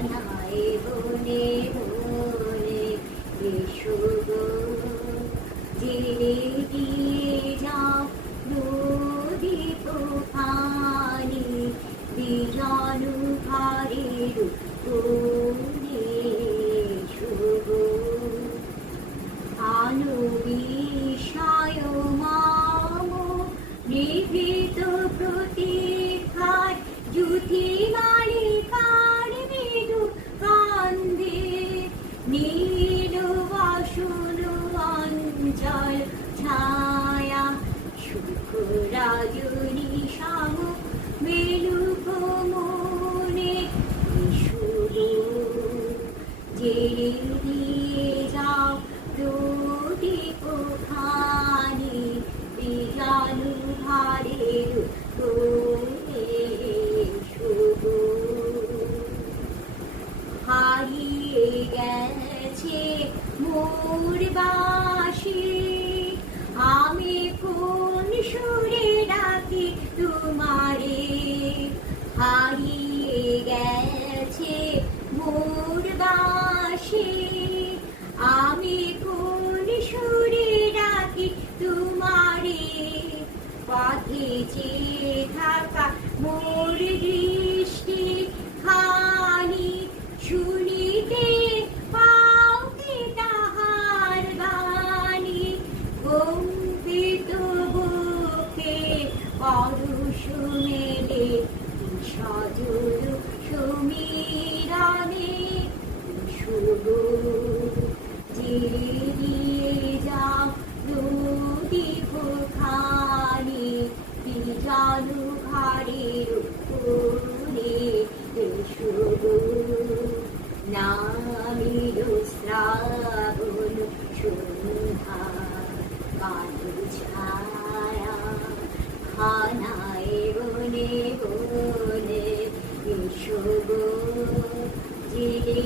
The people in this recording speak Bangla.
খানায় বনে বনে এসো গো, জেলে দিয়ে যাও প্রদীপ খানি, বিজানু ঘরের কোণে এসো গো। আলো বিষয় মাম নিভৃত প্রতীক্ষায় যুথি মালিকার মৃদু কান্ধে, নীল বাসন অঞ্চল ছায়া সুখ রাজনী শাম মেলুক মনে এসো গো, জেলে দিয়ে যাও প্রদীপ খানি, বিজানু ঘরের কোণে এসো গো। হারিয়ে গেছে মোর বাঁশি, আমি কোন সুরে ডাকি তোমারে, হারিয়ে গেছে মোর বাঁশি, আমি কোন সুরে ডাকি তোমারে। পথে চেয়ে থাকা মোর দৃষ্টি খানি, শুনিতে পাও কি তাহার বাণী, কম্পিত বুকে পরশ মেলে সজল সমীরণে এসো গো, জেলে দিয়ে যাও প্রদীপ খানি, বিজানু ঘরের কোণে এসো গো। নামিল শ্রাবণ সন্ধ্যা কালো ছায়া, খানায় বনে বনে এসো গো, জেলে